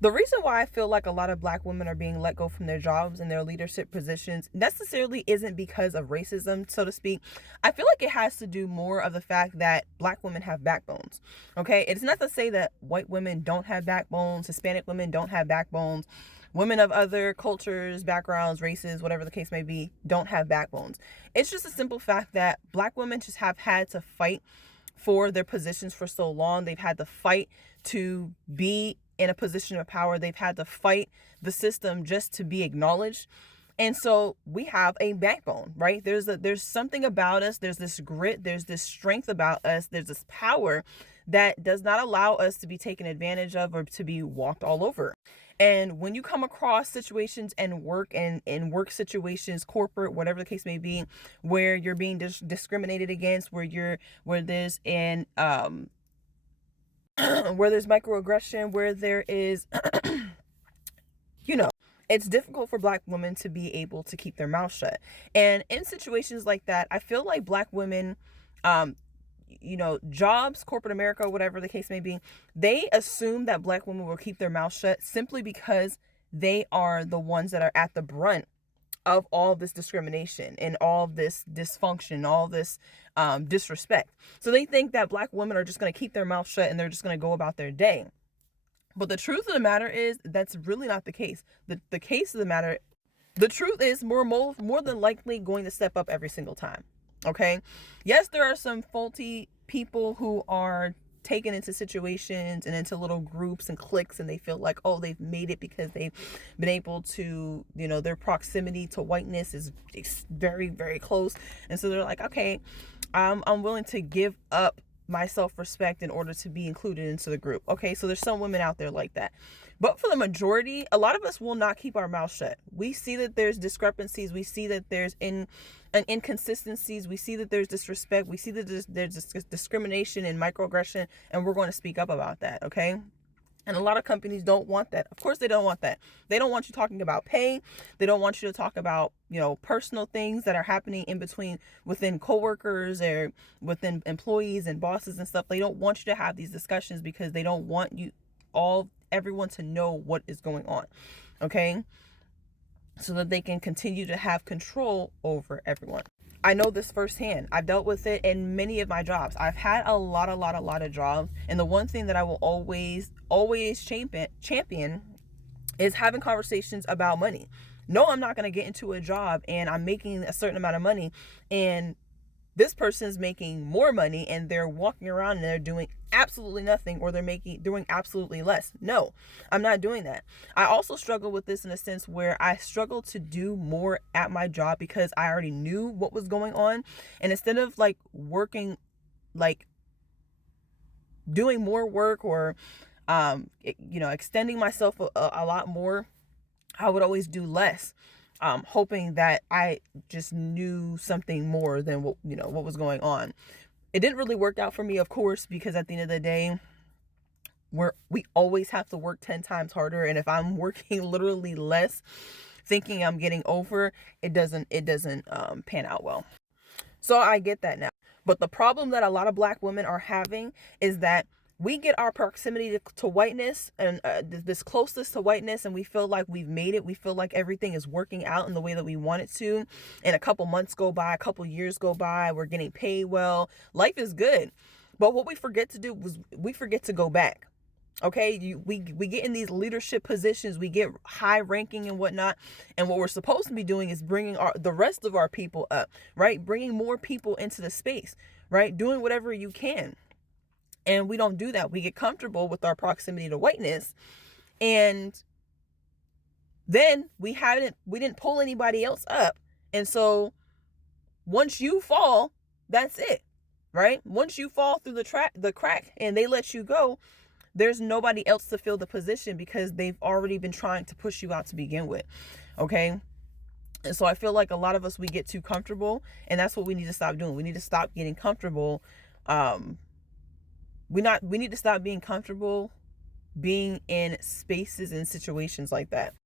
The reason why I feel like a lot of black women are being let go from their jobs and their leadership positions necessarily isn't because of racism, so to speak. I feel like it has to do more of the fact that black women have backbones. Okay. It's not to say that white women don't have backbones, Hispanic women don't have backbones, women of other cultures, backgrounds, races, whatever the case may be, don't have backbones. It's just a simple fact that black women just have had to fight for their positions for so long. They've had to fight to be in a position of power. They've had to fight the system just to be acknowledged. And so we have a backbone, right? There's something about us. There's this grit. There's this strength about us. There's this power that does not allow us to be taken advantage of or to be walked all over. And when you come across situations and work and in work situations, corporate, whatever the case may be, where you're being discriminated against, where there's an where there's microaggression, where there is you know, it's difficult for black women to be able to keep their mouth shut. And in situations like that, I feel like black women, jobs, corporate America, whatever the case may be, they assume that black women will keep their mouth shut simply because they are the ones that are at the brunt of all this discrimination and all this dysfunction, all this disrespect. So they think that black women are just going to keep their mouth shut and they're just going to go about their day. But the truth of the matter is that's really not the case. The case of the matter, the truth is more than likely going to step up every single time. Okay. Yes, there are some faulty people who are taken into situations and into little groups and cliques, and they feel like, oh, they've made it because they've been able to, their proximity to whiteness is very, very close. And so they're like, okay, I'm willing to give up my self-respect in order to be included into the group. Okay, so there's some women out there like that. But for the majority, a lot of us will not keep our mouth shut. We see that there's discrepancies. We see that there's inconsistencies. We see that there's disrespect. We see that there's discrimination and microaggression, and we're going to speak up about that, okay? And a lot of companies don't want that. Of course, they don't want that. They don't want you talking about pay. They don't want you to talk about, personal things that are happening within coworkers or within employees and bosses and stuff. They don't want you to have these discussions because they don't want everyone to know what is going on. Okay? So that they can continue to have control over everyone. I know this firsthand. I've dealt with it in many of my jobs. I've had a lot of jobs. And the one thing that I will always champion is having conversations about money. No, I'm not going to get into a job and I'm making a certain amount of money and this person's making more money and they're walking around and they're doing absolutely nothing, or they're doing absolutely less. No, I'm not doing that. I also struggle with this in a sense where I struggle to do more at my job because I already knew what was going on. And instead of working, doing more work or, extending myself a lot more, I would always do less. Hoping that I just knew something more than what was going on. It didn't really work out for me, of course, because at the end of the day, we always have to work 10 times harder. And if I'm working literally less, thinking I'm getting over, it doesn't pan out well. So I get that now. But the problem that a lot of black women are having is that we get our proximity to whiteness and this closeness to whiteness, and we feel like we've made it. We feel like everything is working out in the way that we want it to. And a couple months go by, a couple years go by, we're getting paid well. Life is good. But what we forget to do is we forget to go back. Okay, we get in these leadership positions, we get high ranking and whatnot, and what we're supposed to be doing is bringing the rest of our people up, right? Bringing more people into the space, right? Doing whatever you can. And we don't do that. We get comfortable with our proximity to whiteness. And then we didn't pull anybody else up. And so once you fall, that's it, right? Once you fall through the crack and they let you go, there's nobody else to fill the position because they've already been trying to push you out to begin with. Okay. And so I feel like a lot of us, we get too comfortable, and that's what we need to stop doing. We need to stop getting comfortable. We need to stop being comfortable being in spaces and situations like that.